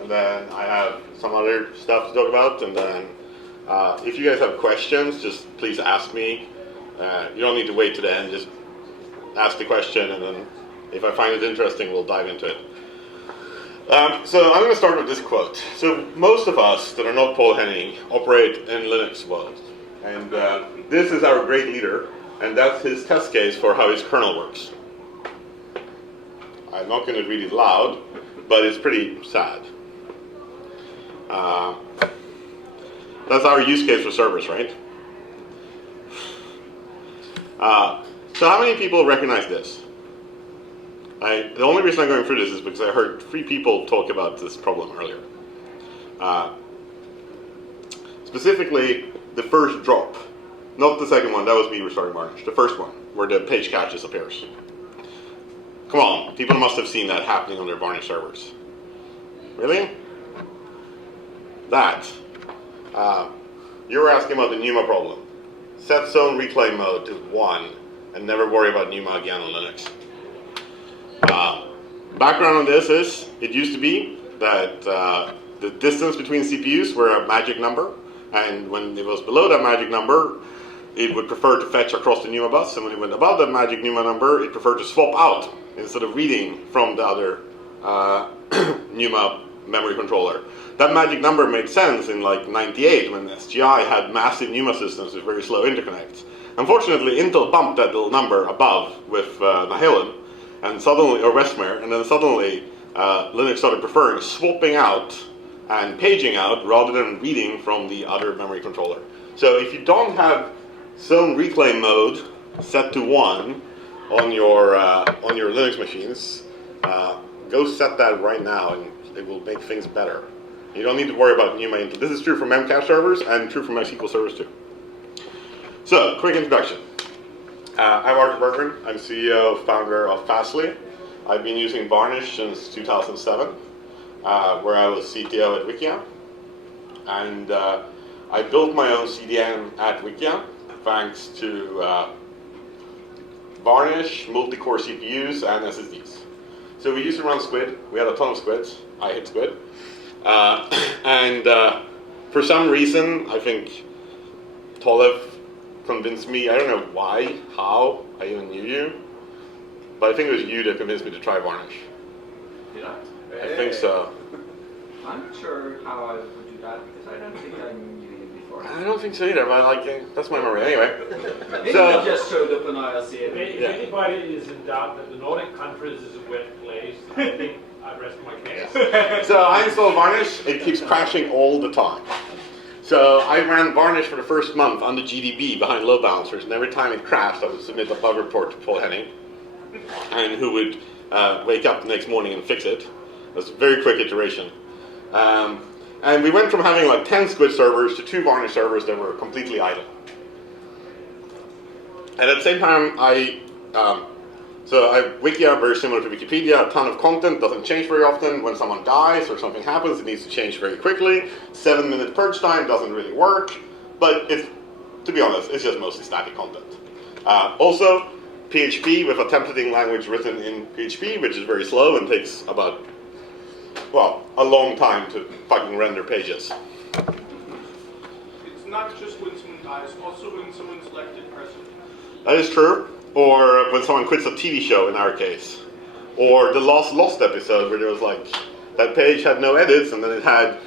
and then I have some other stuff to talk about, and then if you guys have questions, just please ask me. You don't need to wait to the end, just ask the question, and then if I find it interesting, we'll dive into it. So I'm going to start with this quote. So most of us that are not Paul Henning operate in Linux world, and this is our great leader, and that's his test case for how his kernel works. I'm not going to read it loud, but it's pretty sad. That's our use case for servers, right? So how many people recognize this? The only reason I'm going through this is because I heard 3 people talk about this problem earlier. Specifically, the first drop. Not the second one, that was me restarting Varnish. The first one, where the page cache disappears. Come on, people must have seen that happening on their Varnish servers. Really? That. You were asking about the NUMA problem. Set zone reclaim mode to 1 and never worry about NUMA again on Linux. Background on this is, it used to be that the distance between CPUs were a magic number, and when it was below that magic number, it would prefer to fetch across the NUMA bus, and when it went above that magic NUMA number, it preferred to swap out instead of reading from the other NUMA memory controller. That magic number made sense in like 98 when SGI had massive NUMA systems with very slow interconnects. Unfortunately, Intel bumped that little number above with Nihilin, and suddenly, or Westmere, and then suddenly Linux started preferring swapping out and paging out rather than reading from the other memory controller. So if you don't have zone reclaim mode set to 1 on your Linux machines, go set that right now, and it will make things better. You don't need to worry about NUMA Intel. This is true for Memcache servers and true for MySQL servers too. So, quick introduction. I'm Arthur Berggren. I'm CEO, founder of Fastly. I've been using Varnish since 2007, where I was CTO at Wikia. And I built my own CDN at Wikia, thanks to Varnish, multi-core CPUs, and SSDs. So we used to run Squid. We had a ton of Squids. I hate Squid. For some reason, I think Tolev convinced me, I don't know why, how, I even knew you, but I think it was you that convinced me to try Varnish. Did I? I think so. I'm not sure how I would do that, because I don't think I knew you before. I don't think so either, but that's my memory anyway. Maybe you just showed up on ILC. If anybody is in doubt that the Nordic countries is a wet place, I think I rest my case. So I installed Varnish, it keeps crashing all the time. So I ran Varnish for the first month on the GDB behind load balancers, and every time it crashed, I would submit a bug report to Paul Henning, and who would wake up the next morning and fix it. It was a very quick iteration. And we went from having like 10 Squid servers to 2 Varnish servers that were completely idle. And at the same time, Wikia, very similar to Wikipedia, a ton of content, doesn't change very often. When someone dies or something happens, it needs to change very quickly. 7-minute purge time doesn't really work, but to be honest, it's just mostly static content. Also, PHP with a templating language written in PHP, which is very slow and takes about, a long time to fucking render pages. It's not just when someone dies, also when someone's elected president. That is true. Or when someone quits a TV show, in our case. Or the last Lost episode, where there was that page had no edits, and then it had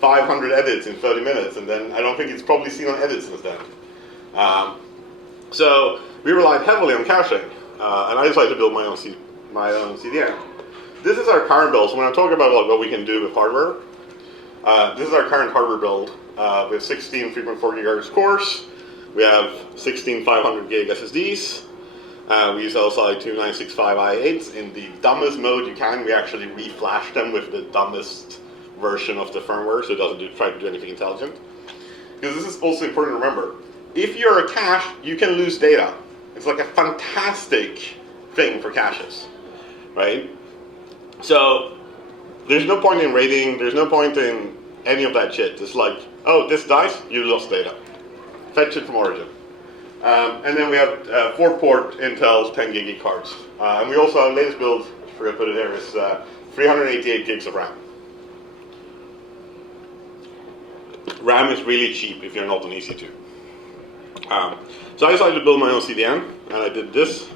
500 edits in 30 minutes, and then I don't think it's probably seen on edits since then. So we relied heavily on caching, and I decided to build my own CDN. This is our current build, so when I talk about what we can do with hardware, this is our current hardware build. We have 16 3.4 GHz cores, we have 16 500 gig SSDs, we use LSI 2965 i8s in the dumbest mode you can. We actually reflash them with the dumbest version of the firmware, so it doesn't try to do anything intelligent. Because this is also important to remember. If you're a cache, you can lose data. It's like a fantastic thing for caches, right? So there's no point in raiding, there's no point in any of that shit. It's like, oh, this dies, you lost data. Fetch it from origin. And then we have 4-port Intel 10 gig cards. And we also, our latest build, I forgot to put it there, is 388 gigs of RAM. RAM is really cheap if you're not on EC2. So I decided to build my own CDN, and I did this.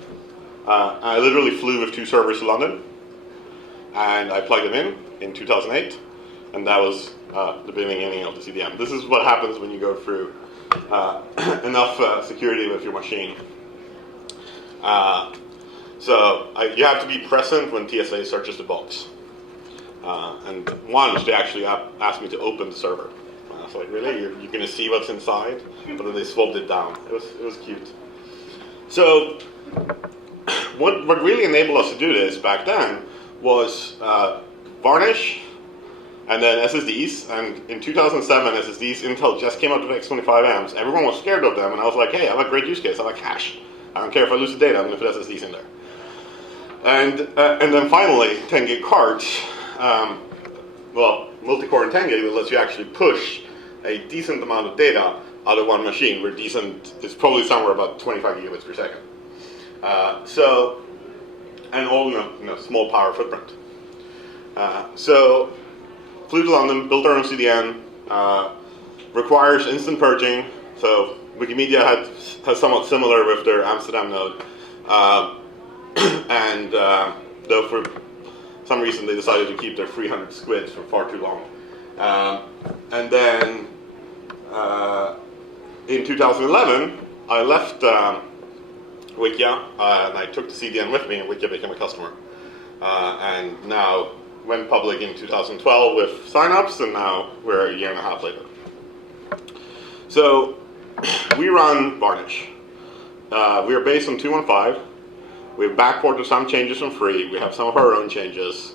I literally flew with 2 servers to London, and I plugged them in 2008, and that was the beginning of the CDN. This is what happens when you go through enough security with your machine. So you have to be present when TSA searches the box. And once they actually asked me to open the server. I was like, really? You're going to see what's inside? But then they swapped it down. It was cute. So what really enabled us to do this back then was Varnish and then SSDs. And in 2007, SSDs, Intel just came out with X25Ms. Everyone was scared of them. And I was like, hey, I have a great use case. I like cache. I don't care if I lose the data. I'm going to put SSDs in there. And then finally, 10 gig cards. Multi-core and 10 gig that lets you actually push a decent amount of data out of one machine, where decent is probably somewhere about 25 gigabits per second. And all in a small power footprint. So, flew to London, built our own CDN, requires instant purging. So Wikimedia has somewhat similar with their Amsterdam node. Though for some reason they decided to keep their 300 squids for far too long. And then in 2011, I left Wikia, and I took the CDN with me, and Wikia became a customer. And now went public in 2012 with signups, and now we're a year and a half later. So we run Varnish. We are based on 2.15. We've backported some changes from 3. We have some of our own changes.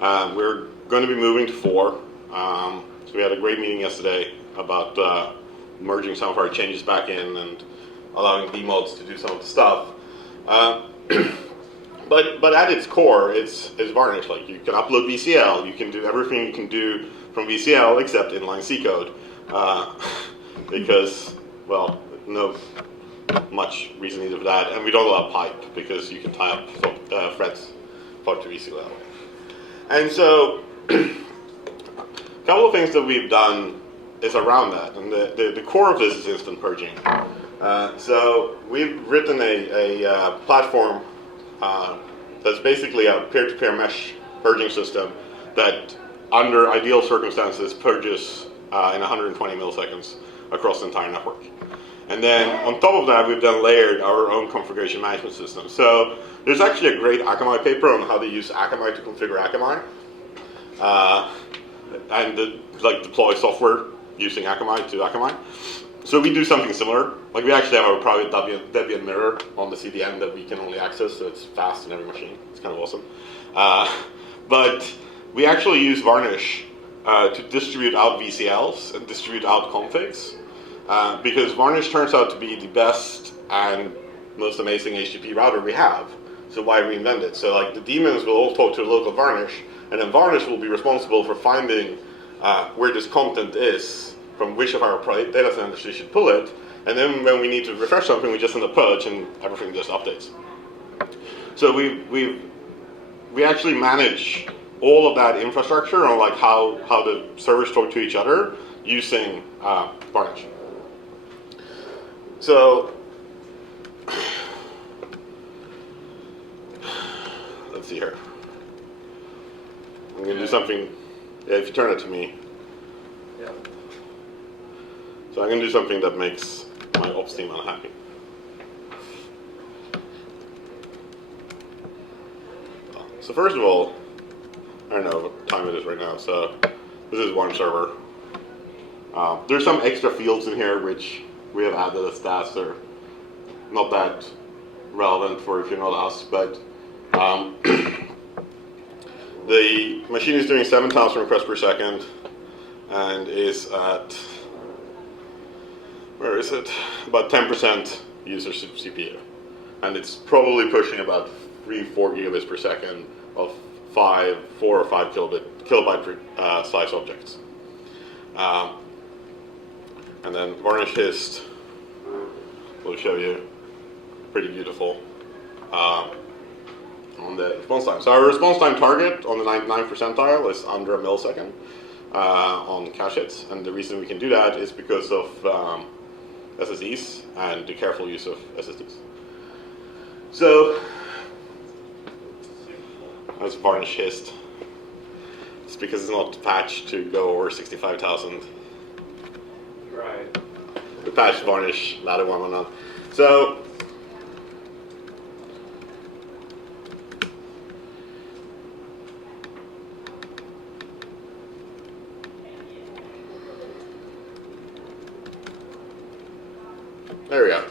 We're going to be moving to 4. So we had a great meeting yesterday about merging some of our changes back in and allowing dmods to do some of the stuff. But at its core, it's Varnish. Like, you can upload VCL, you can do everything you can do from VCL except inline C code, because, well, no much reason either for that, and we don't allow pipe because you can tie up threads plugged to VCL. And so, a couple of things that we've done is around that, and the core of this is instant purging. So we've written a platform that's basically a peer-to-peer mesh purging system that, under ideal circumstances, purges in 120 milliseconds across the entire network. And then on top of that, we've then layered our own configuration management system. So there's actually a great Akamai paper on how to use Akamai to configure Akamai, and deploy software using Akamai to Akamai. So we do something similar. Like, we actually have a private Debian mirror on the CDN that we can only access, so it's fast in every machine. It's kind of awesome. But we actually use Varnish to distribute out VCLs and distribute out configs, because Varnish turns out to be the best and most amazing HTTP router we have. So why reinvent it? So, like, the daemons will all talk to the local Varnish, and then Varnish will be responsible for finding where this content is, from which of our data centers we should pull it, and then when we need to refresh something, we just send a purge and everything just updates. So we actually manage all of that infrastructure on, like, how the servers talk to each other using Varnish. So let's see here. I'm going to do something. Yeah, if you turn it to me. Yeah. So I'm going to do something that makes my ops team unhappy. So first of all, I don't know what time it is right now, so this is one server. There's some extra fields in here which we have added as stats. They're not that relevant for if you're not us, but the machine is doing 7,000 requests per second and is at, where is it? About 10% user CPU. And it's probably pushing about 3-4 gigabits per second of 4 or 5 kilobyte size objects. And then Varnish Hist will show you pretty beautiful on the response time. So our response time target on the 99th percentile is under a millisecond. on cache hits, and the reason we can do that is because of SSDs and the careful use of SSDs. So that's varnish hist. It's because it's not patched to go over 65,000. Right. The patch varnish ladder 119. So there we go.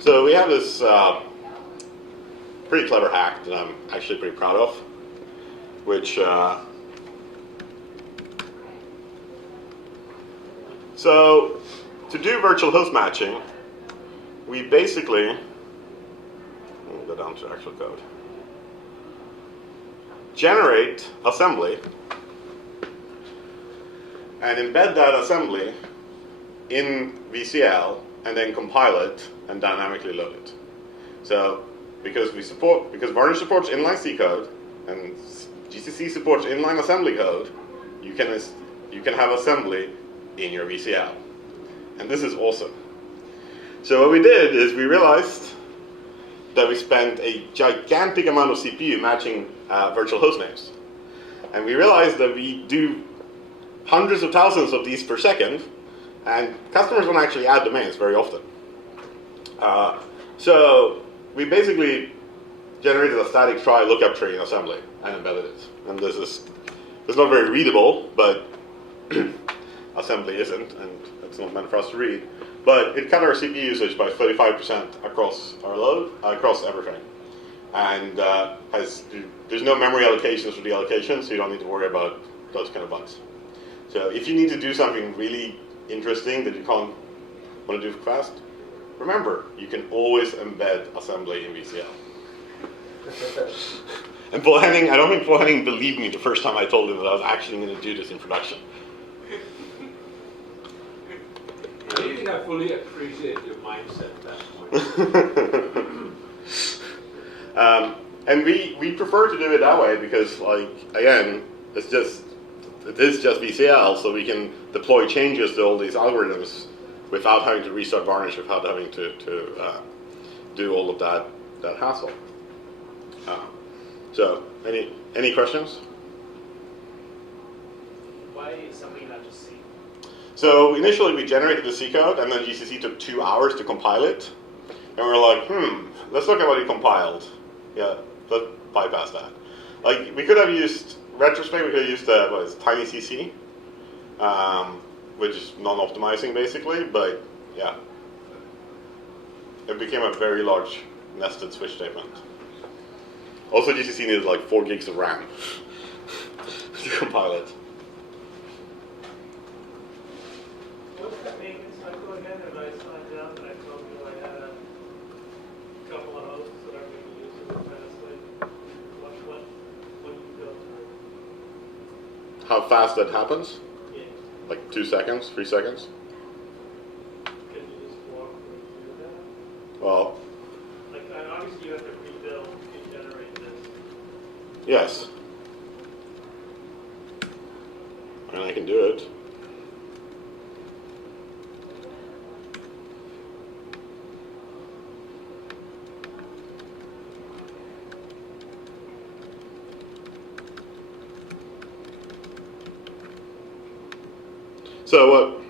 So we have this pretty clever hack that I'm actually pretty proud of, which so to do virtual host matching, we basically we'll go down to actual code. Generate assembly and embed that assembly in VCL and then compile it and dynamically load it. So because Varnish supports inline C code and GCC supports inline assembly code, you can have assembly in your VCL. And this is awesome. So what we did is we realized that we spent a gigantic amount of CPU matching virtual host names. And we realized that we do hundreds of thousands of these per second, and customers don't actually add domains very often. So we basically generated a static try lookup tree in assembly and embedded it. And it's not very readable, but assembly isn't, and it's not meant for us to read. But it cut our CPU usage by 35% across our load, across everything. And there's no memory allocations for the allocation, so you don't need to worry about those kind of bugs. So if you need to do something really interesting that you can't want to do fast, remember, you can always embed assembly in VCL. And Paul Henning, I don't think Paul Henning believed me the first time I told him that I was actually going to do this in production. I don't think I fully appreciate your mindset at that point. And we prefer to do it that way because, like, again, it is just VCL, so we can deploy changes to all these algorithms without having to restart Varnish, without having to do all of that hassle. So, any questions? Why is something not just C? So initially we generated the C code, and then GCC took 2 hours to compile it. And we were like, let's look at what he compiled. Yeah, let's bypass that. Like, we could have used, retrospect, we could have used TinyCC, which is non-optimizing basically, but yeah. It became a very large nested switch statement. Also, GCC needed like 4 gigs of RAM to compile it. What's that maintenance cycle again? And I signed out and I told you I had a couple of hosts that I'm going to use in the fastly. What do you go through? How fast that happens? Yeah. Like 2 seconds, 3 seconds? Can you just walk me through that? Well, Like, obviously you have to rebuild and generate this. yes. And I can do it. So what,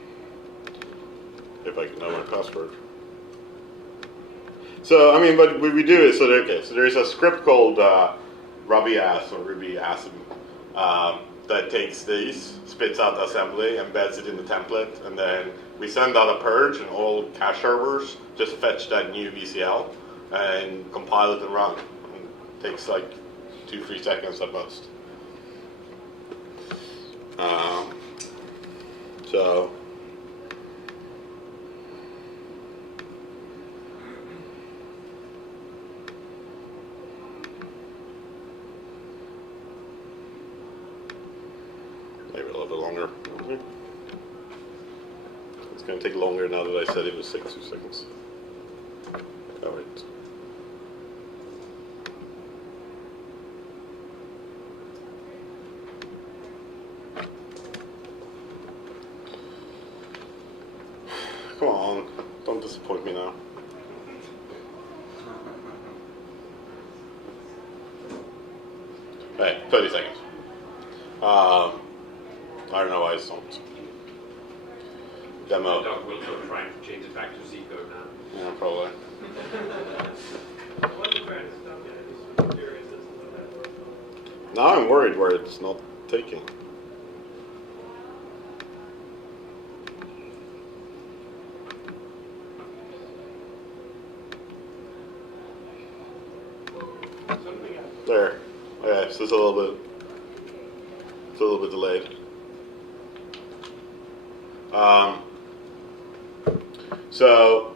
if I can know my password. So, I mean, what we do is, so there's a script called RubyAss or RubyAss that takes these, spits out the assembly, embeds it in the template, and then we send out a purge, and all cache servers just fetch that new VCL and compile it and run. And it takes like 2-3 seconds at most. So maybe a little bit longer. It's going to take longer now that I said it was 2 seconds. All right. disappoint me now. Hey, 30 seconds. I don't know why it's not. Demo. Doug will go trying to change it back to Z code now. Yeah, probably. I wasn't trying to stop you, I just was curious as to what that was. Now I'm worried where it's not taking. There. Okay, so it's a little bit delayed. So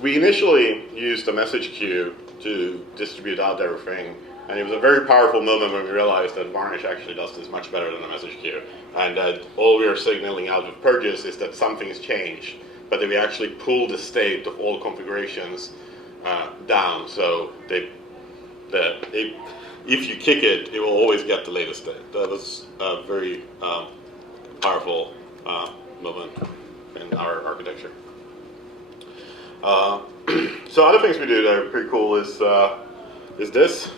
we initially used the message queue to distribute out everything, and it was a very powerful moment when we realized that Varnish actually does this much better than the message queue, and that all we are signaling out with purges is that something's changed, but that we actually pull the state of all configurations down, so if you kick it, it will always get the latest state. That was a very powerful moment in our architecture. So other things we do that are pretty cool is this.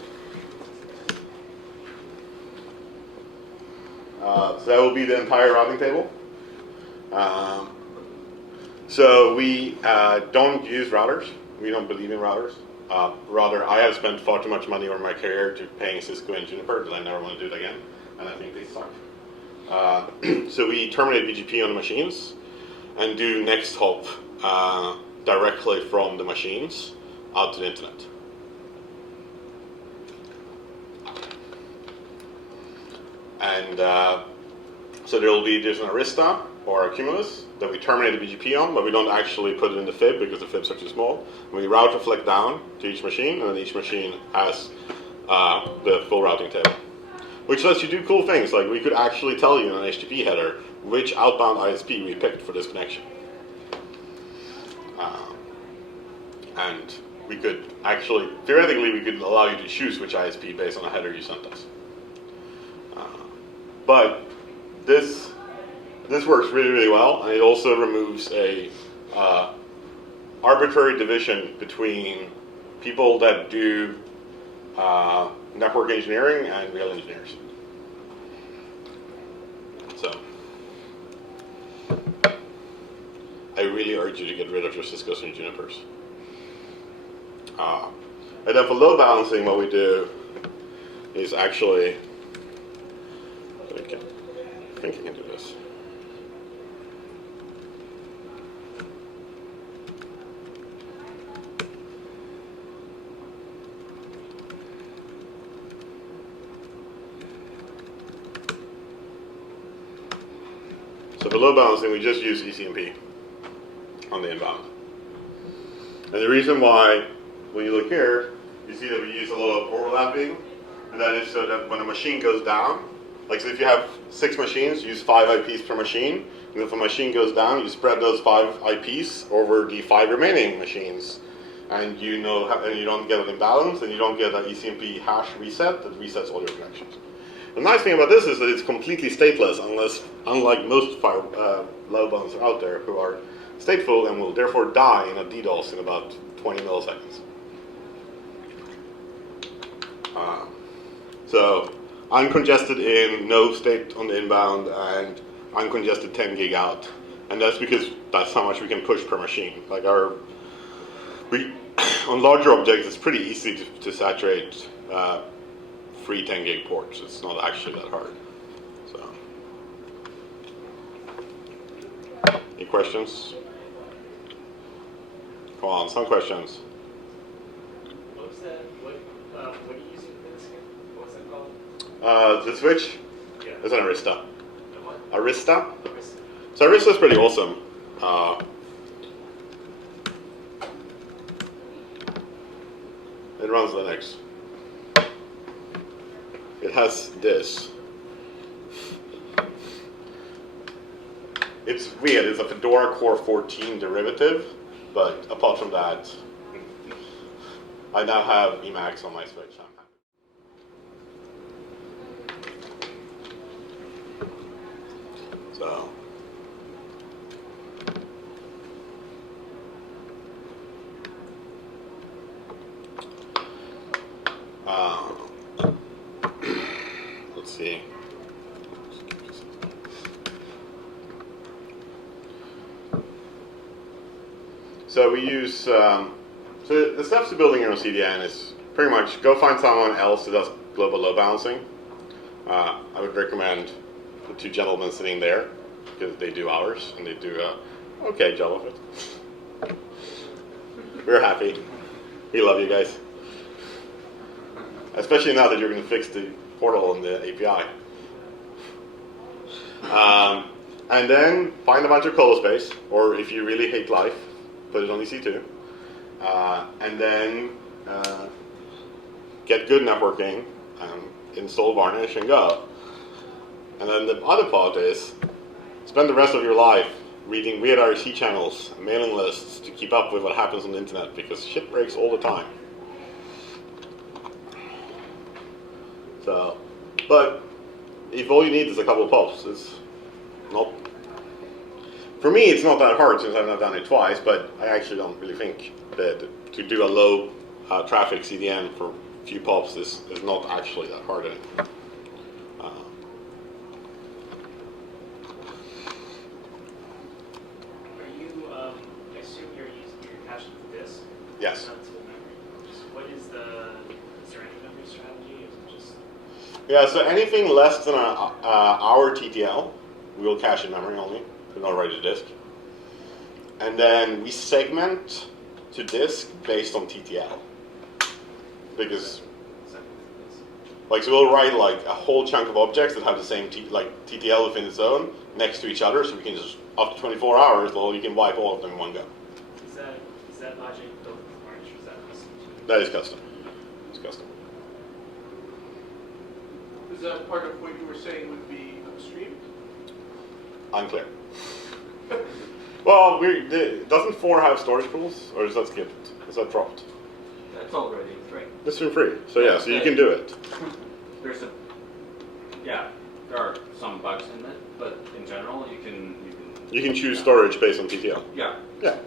So that will be the entire routing table. So we don't use routers. We don't believe in routers. Rather, I have spent far too much money over my career to paying Cisco and Juniper, and I never want to do it again. And I think they suck. So we terminate BGP on the machines and do next hop directly from the machines out to the internet. And so there's an Arista or a Cumulus that we terminate the BGP on, but we don't actually put it in the FIB because the FIBs are too small. And we route reflect down to each machine, and then each machine has the full routing table, which lets you do cool things. Like we could actually tell you in an HTTP header which outbound ISP we picked for this connection. And we could actually, theoretically, we could allow you to choose which ISP based on the header you sent us. But this works really, really well, and it also removes a arbitrary division between people that do network engineering and real engineers. So I really urge you to get rid of your Cisco's and Junipers. And then for load balancing, what we do is actually, I think I can do this. So for load balancing, we just use ECMP on the inbound. And the reason why, when you look here, you see that we use a lot of overlapping, and that is so that when a machine goes down, like so if you have 6 machines, you use 5 IPs per machine, and if a machine goes down, you spread those 5 IPs over the 5 remaining machines, and you don't get an imbalance, and you don't get an ECMP hash reset that resets all your connections. The nice thing about this is that it's completely stateless, unlike most load balancers out there who are stateful and will therefore die in a DDoS in about 20 milliseconds. So uncongested in, no state on the inbound, and uncongested 10 gig out. And that's because that's how much we can push per machine. Like on larger objects, it's pretty easy to saturate free 10 gig ports. It's not actually that hard. So, any questions? Come on, some questions. What was that? What are you using for this again? What was that called? The switch Yeah. is an Arista. The what? Arista? Arista. So Arista is pretty awesome. It runs Linux. It has this. It's weird. It's a Fedora Core 14 derivative, but apart from that, I now have Emacs on my Switch. I'm happy. So, Uh, let's see. So we use, so the steps to building your own CDN is pretty much go find someone else that does global load balancing. I would recommend the two gentlemen sitting there because they do ours and they do a okay job of it. We're happy. We love you guys. Especially now that you're going to fix the portal and the API. And then find a bunch of colo space, or if you really hate life, put it on EC2. And then get good networking, install Varnish, and go. And then the other part is spend the rest of your life reading weird IRC channels, mailing lists to keep up with what happens on the internet, because shit breaks all the time. So, but if all you need is a couple of pops, it's not. For me, it's not that hard since I've not done it twice. But I actually don't really think that to do a low traffic CDN for a few pops is not actually that hard. I assume you're caching the disk? Yes. Not to the memory. So is there any memory strategy? Is it just... Yeah, so anything less than an hour TTL, we will cache in memory only. We don't write to disk. And then we segment to disk based on TTL. Because, like, so we'll write like a whole chunk of objects that have the same TTL within its own next to each other, so we can just, up to 24 hours, well, you can wipe all of them in one go. Is that logic built with March, or is that custom? That is custom. It's custom. Is that part of what you were saying would be upstream? Unclear. Well, doesn't 4 have storage pools, or is that skipped? Is that dropped? That's already free. It's been free, so yeah, so you can do it. Yeah, there are some bugs in it, but in general, you can. You can choose storage based on TTL. Yeah. Yeah.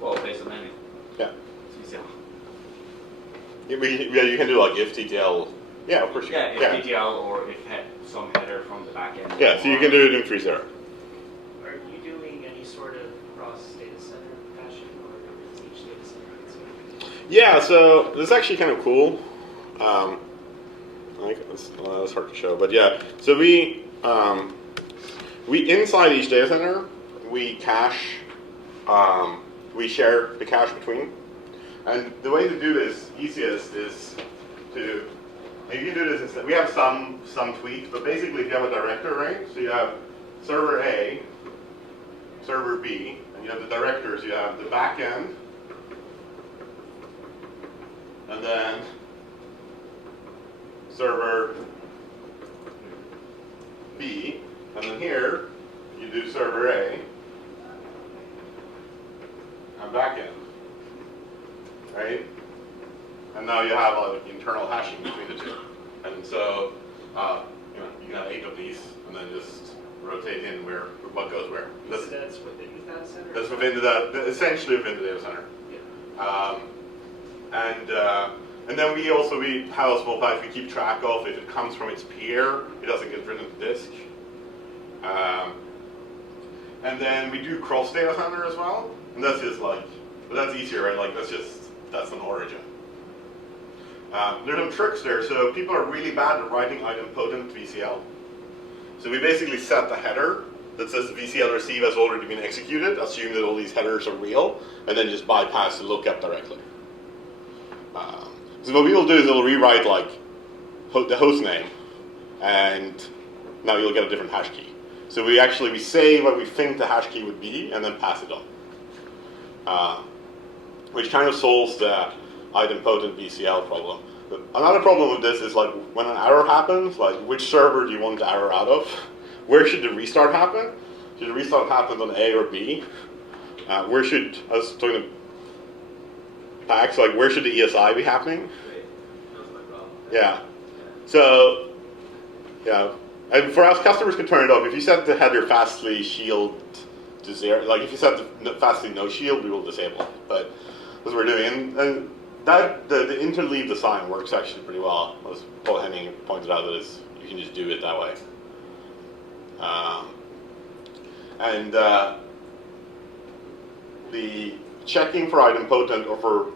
Well, based on anything. Yeah. It's easy. Yeah, you can do like if TTL. Yeah, of course you Yeah, can. if TTL or if some header from the back end. Yeah, so you can do it in FreeZero. Are you doing any sort of cross data center caching, or is each data center its own? Yeah, so this is actually kind of cool. I think that's hard to show, but yeah. So we inside each data center we cache. We share the cache between, and the way to do this easiest is to. You can do this instead. We have some tweaks, but basically, if you have a director, right? So you have server A, server B, and you have the directors. You have the back end, and then server B, and then here you do server A and back end, right? And now you have internal hashing between the two. And so, you can have 8 of these, and then just rotate in what goes where. That's within the data center? That's essentially within the data center. Yeah. And then we have a small pipe we keep track of. If it comes from its peer, it doesn't get written to disk. And then we do cross data center as well. And that's just but that's easier, right? Like that's an origin. There's some tricks there. So people are really bad at writing idempotent VCL. So we basically set the header that says the VCL receive has already been executed, assume that all these headers are real, and then just bypass the lookup directly. So what we will do is it'll rewrite the host name, and now you'll get a different hash key. So we say what we think the hash key would be, and then pass it on. Which kind of solves the idempotent VCL problem. But another problem with this is when an error happens, which server do you want the error out of? Where should the restart happen? Should the restart happen on A or B? I was talking to Pax, where should the ESI be happening? Yeah. So, yeah. And for us, customers can turn it off. If you set the header fastly shield to 0, if you set the fastly no shield, we will disable it. But that's what we're doing. And the interleave design works actually pretty well. As Paul Henning pointed out, that is, you can just do it that way. And the checking for idempotent, or for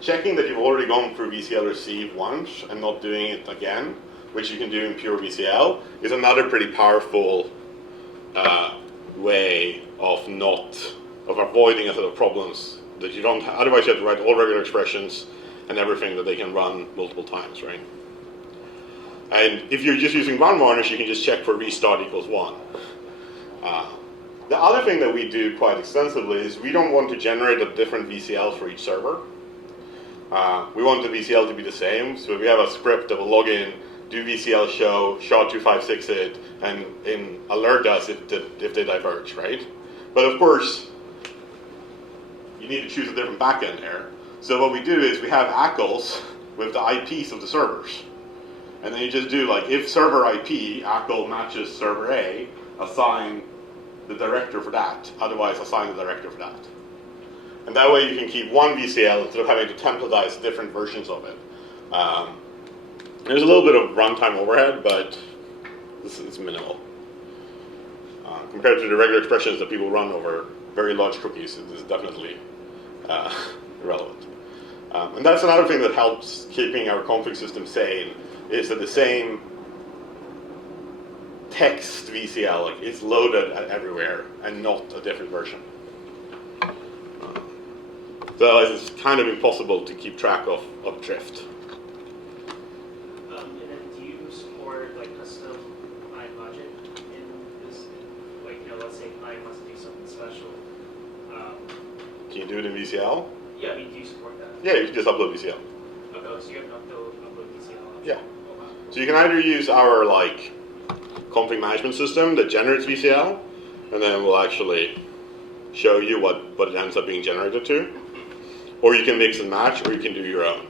checking that you've already gone through VCL receive once and not doing it again, which you can do in pure VCL, is another pretty powerful way of avoiding a set of problems that you don't. Otherwise, you have to write all regular expressions and everything that they can run multiple times, right? And if you're just using one varnish, you can just check for restart equals 1. The other thing that we do quite extensively is we don't want to generate a different VCL for each server. We want the VCL to be the same, so we have a script that will log in, do VCL show, SHA-256 it, and alert us if they diverge, right? But of course, you need to choose a different backend there. So what we do is we have ACLs with the IPs of the servers. And then you just do like, if server IP, ACL matches server A, assign the director for that. Otherwise, assign the director for that. And that way you can keep one VCL instead of having to templatize different versions of it. There's a little bit of runtime overhead, but it's minimal. Compared to the regular expressions that people run over very large cookies, it is definitely irrelevant. And that's another thing that helps keeping our config system sane, is that the same text VCL is loaded everywhere and not a different version. So it's kind of impossible to keep track of drift. And then do you support like custom client logic in this? Like, let's say client wants to do something special. Can you do it in VCL? Yeah, I mean, do you support that? Yeah, you can just upload VCL. Okay, so you have an upload VCL option? Yeah. So you can either use our config management system that generates VCL, and then we'll actually show you what it ends up being generated to, or you can mix and match, or you can do your own.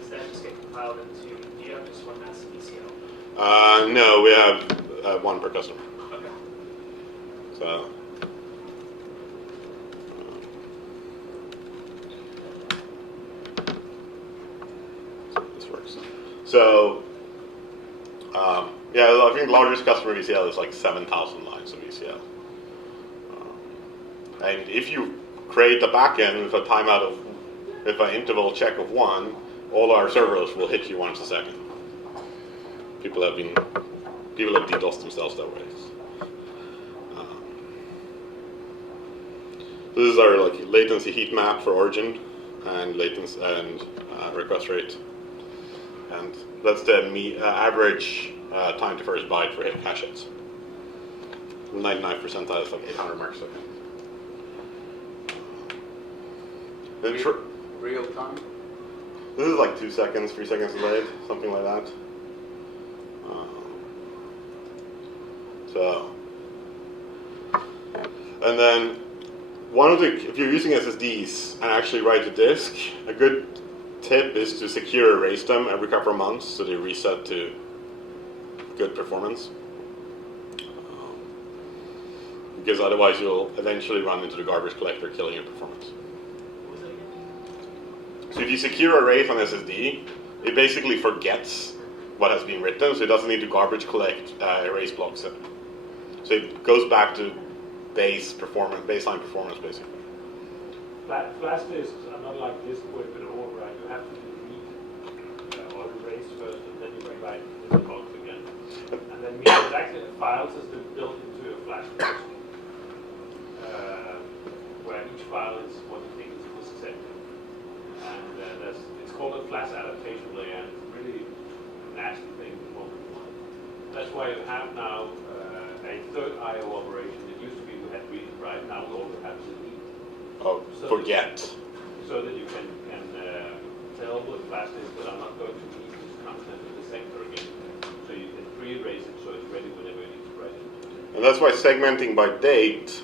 Does that just get compiled into? Do you have just one massive VCL? No, we have one per customer. Okay. So. This works. So, yeah, I think the largest customer VCL is like 7,000 lines of VCL. And if you create a backend with a timeout with an interval check of 1, all our servers will hit you once a second. People have DDoSed themselves that way. This is our latency heat map for origin and latency and request rate, and that's the average time to first byte for hash hits. 99 percentile is like 800 marks a second. Real time? This is like 2 seconds, 3 seconds delayed, something like that. And then if you're using SSDs and actually write to disk, a good tip is to secure erase them every couple of months so they reset to good performance. Because otherwise you'll eventually run into the garbage collector killing your performance. So if you secure arrays on SSD, it basically forgets what has been written, so it doesn't need to garbage collect erase blocks. So it goes back to baseline performance, basically. Flash disks are not like disk work at all, right? You have to read or erase first, and then you rewrite the blocks again. And then means actually files is built into a flash disk, where each file is what you think is a disk segment. And it's called a flash adaptation layer, and it's a really nasty thing to focus on. That's why you have now a third I/O operation. It used to be we had read and write. Now we also have delete. Oh, So forget. So that you can tell the flash disk that I'm not going to read this content in the sector again. So you can pre-erase it so it's ready whenever you need to write it. And that's why segmenting by date,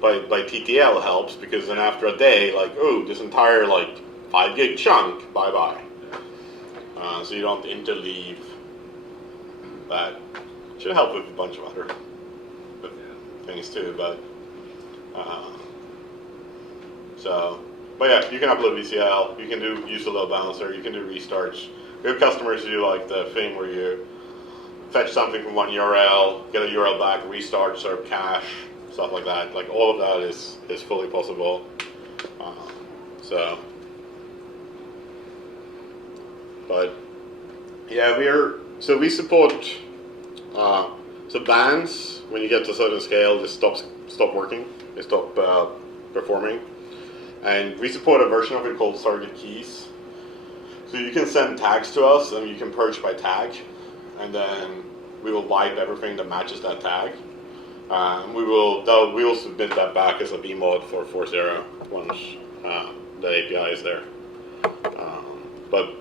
by TTL helps, because then after a day, this entire 5 gig chunk, bye-bye. So you don't interleave that. Should help with a bunch of other things too, but But yeah, you can upload VCL. You can use the load balancer. You can do restarts. We have customers who do like the thing where you fetch something from one URL, get a URL back, restart, serve cache, stuff like that. Like all of that is fully possible. So, but yeah, we support. So bands, when you get to a certain scale, just stop working. They stop performing. And we support a version of it called surrogate keys. So you can send tags to us, and you can purge by tag, and then we will wipe everything that matches that tag. We will submit that back as a vmod for 4.0 once the API is there. But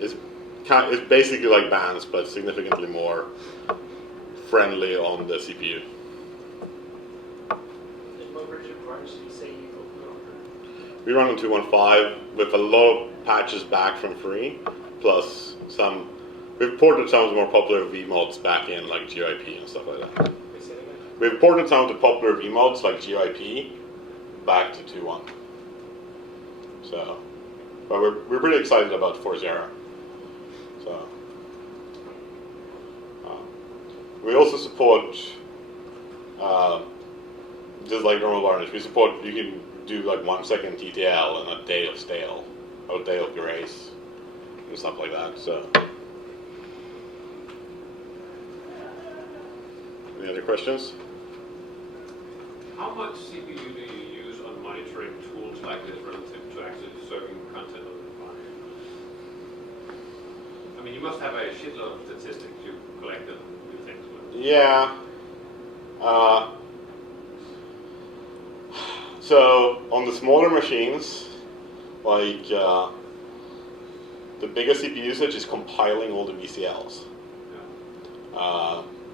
it's basically like bands, but significantly more friendly on the CPU. And what version of Varnish did you say you opened on? We run on 2.1.5 with a lot of patches back from free, plus some. We've ported some of the more popular vmods back in, like GIP and stuff like that. We've ported some of the popular vmods, like GIP, back to 2.1. So, but we're pretty excited about 4.0. So, we also support, just like normal Varnish, you can do like 1 second TTL and a day of stale, or a day of grace, and stuff like that. So, any other questions? How much CPU do you use on monitoring tools like this relative to actually serving content on the Varnish? I mean, you must have a shitload of statistics you collected and do things with. Yeah. So on the smaller machines, like the biggest CPU usage is compiling all the VCLs.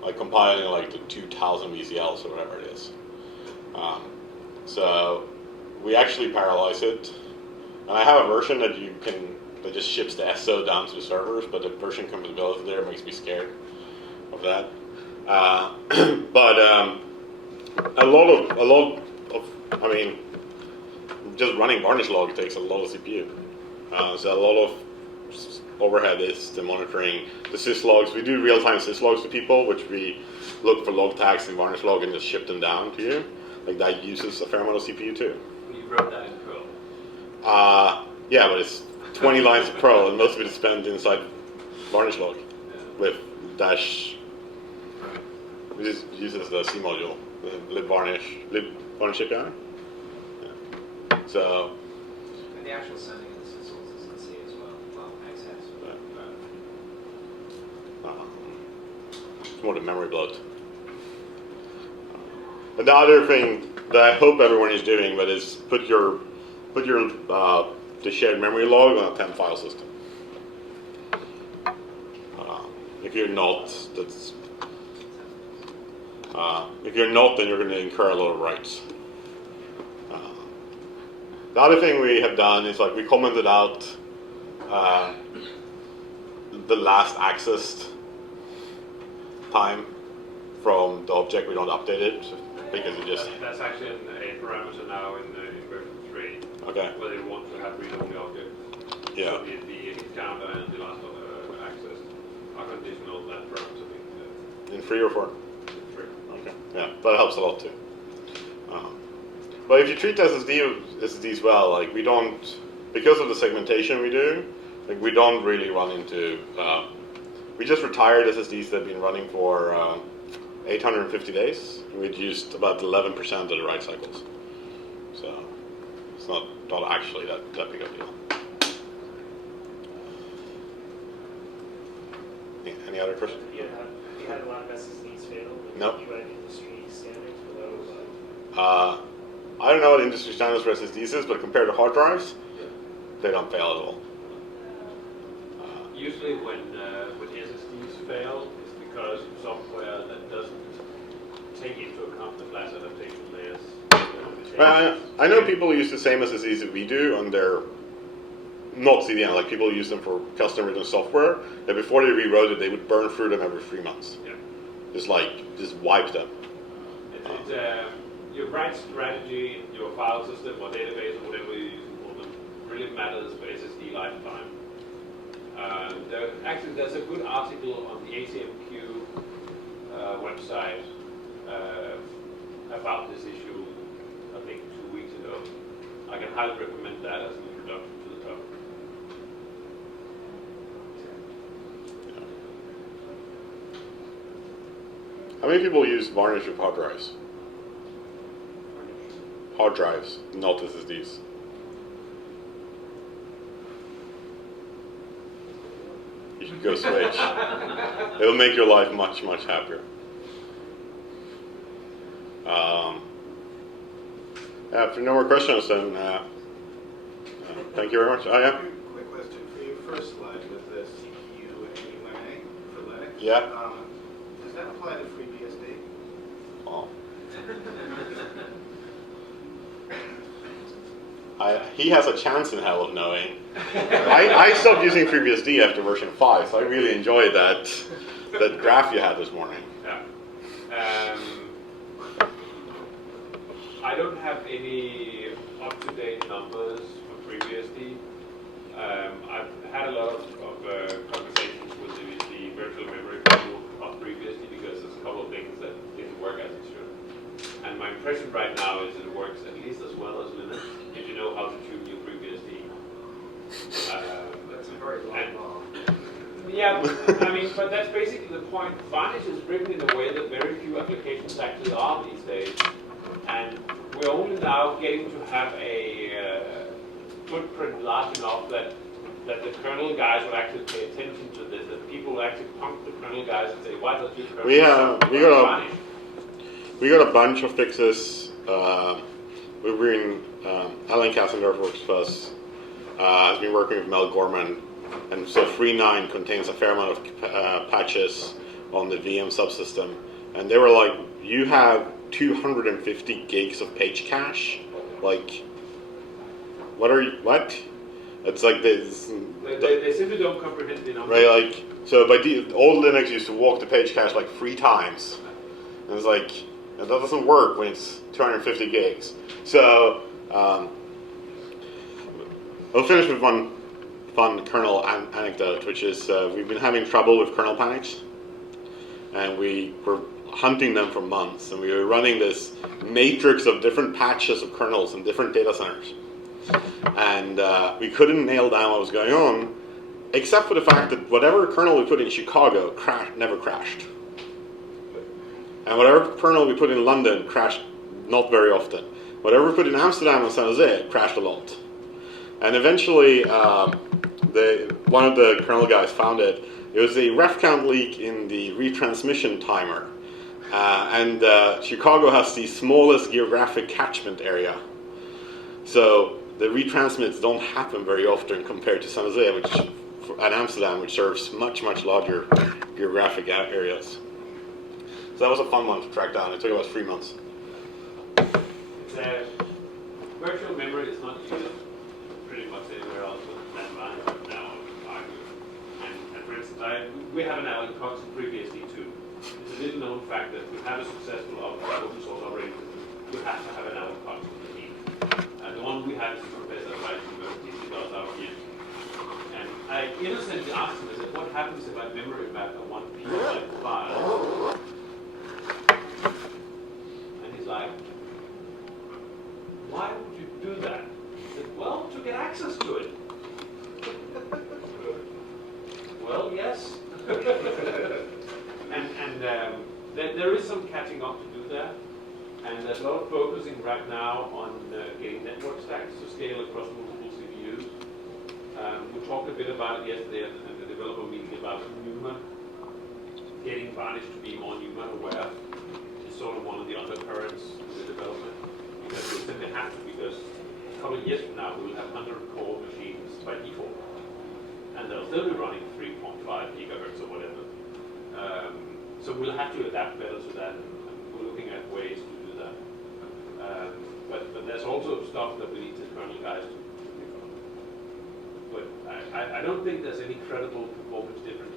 Like compiling like the 2,000 VCLs or whatever it is. So we actually parallelize it. And I have a version that that just ships the SO down to the servers, but the version compatibility there makes me scared of that. But a lot of, I mean, just running Varnish log takes a lot of CPU. So a lot of overhead is the monitoring the syslogs. We do real-time syslogs to people, which we look for log tags in Varnish log and just ship them down to you. Like that uses a fair amount of CPU too. You wrote that in Perl. Yeah, but it's 20 lines of Perl, and most of it is spent inside Varnish log with dash. It just uses the C module, the libvarnish API. Yeah. So. And the actual sending of the systems is in C as well. Well, access. It's more the memory bloat. And the other thing that I hope everyone is doing, but is put your the shared memory log on a temp file system. If you're not, then you're going to incur a lot of writes. The other thing we have done is like we commented out the last accessed time from the object. We don't update it because it just. That's actually a parameter now in version 3. Okay. Where they want to have read-only object. Yeah. So the count and the last access are conditional on that parameter. In 3 or 4? In 3. Okay. Yeah, but it helps a lot too. But if you treat SSDs well, like we don't, because of the segmentation we do, like we don't really run into. We just retired SSDs that have been running for 850 days. We'd used about 11% of the write cycles, so it's not actually that big of a deal. Any other questions? You had a lot of SSDs fail. No. You had industry standards for those. I don't know what industry standards for SSDs is, but compared to hard drives, they don't fail at all. Usually when SSDs fail, it's because of software that doesn't take into account the flash adaptation layers. I know people use the same SSDs that we do on their, not CDN, like people use them for custom written software, that before they rewrote it, they would burn through them every 3 months. Yeah. Just wipe them. It's your write strategy, your file system or database or whatever you use will really matters for SSD lifetime. Actually, there's a good article on the ACMQ website about this issue, I think 2 weeks ago. I can highly recommend that as an introduction to the topic. How many people use varnish with hard drives? Hard drives, not SSDs. You should go switch. It'll make your life much, much happier. If there are no more questions, then thank you very much. Oh, yeah? Quick question for your first slide with the CPU and UNA for Linux. Yeah. Does that apply to FreeBSD? Oh. He has a chance in hell of knowing. I stopped using FreeBSD after version 5, so I really enjoyed that graph you had this morning. Yeah. I don't have any up-to-date numbers for FreeBSD. I've had a lot of conversations with the virtual memory people of FreeBSD because there's a couple of things that didn't work as it should. And my impression right now is that it works at least as well as Linux if you know how to tune your FreeBSD. That's a very long ball. Yeah, I mean, but that's basically the point. Varnish is written in a way that very few applications actually are these days. And we're only now getting to have a footprint large enough that the kernel guys will actually pay attention to this, that people will actually pump the kernel guys and say, why don't you kernel Varnish? We got a bunch of fixes. We've been Alan Kassendorf works for us. Has been working with Mel Gorman, and so Free9 contains a fair amount of patches on the VM subsystem, and they were like, you have 250 gigs of page cache. Like, what? It's like this. They simply don't comprehend the number. Right, like, so by old Linux used to walk the page cache like 3 times. And it's like, that doesn't work when it's 250 gigs. So, I'll finish with one fun kernel anecdote, which is we've been having trouble with kernel panics. And we were hunting them for months, and we were running this matrix of different patches of kernels in different data centers. And we couldn't nail down what was going on, except for the fact that whatever kernel we put in Chicago never crashed. And whatever kernel we put in London crashed not very often. Whatever we put in Amsterdam and San Jose, it crashed a lot. And eventually, one of the kernel guys found it. It was a ref count leak in the retransmission timer. And Chicago has the smallest geographic catchment area. So the retransmits don't happen very often compared to San Jose, and Amsterdam, which serves much, much larger geographic areas. So that was a fun one to track down. It took about 3 months. Virtual memory is not used pretty much anywhere else than Varnish now, I argue. And for instance, we have an Alan Cox in FreeBSD too. It's a little known fact that to have a successful open source operating system, you have to have an Alan Cox on the team. The one we had is a professor at Rice University, he does our here. And I innocently asked him, I said, what happens if I memory map a 1 PB file? And he's like, why would you do that? I said, well, to get access to it. Well, yes. and there is some catching up to do that. And there's a lot of focusing right now on getting network stacks to scale across multiple CPUs. We talked a bit about it yesterday at the developer meeting about NUMA. Getting Varnish to be more NUMA aware is sort of one of the undercurrents in the development. Because we simply have to, because a couple of years from now we will have 100 core machines by default. And they'll still be running 3.5 gigahertz or whatever. So we'll have to adapt better to that, and we're looking at ways to do that. But there's also stuff that we need the kernel guys to pick up. But I don't think there's any credible performance difference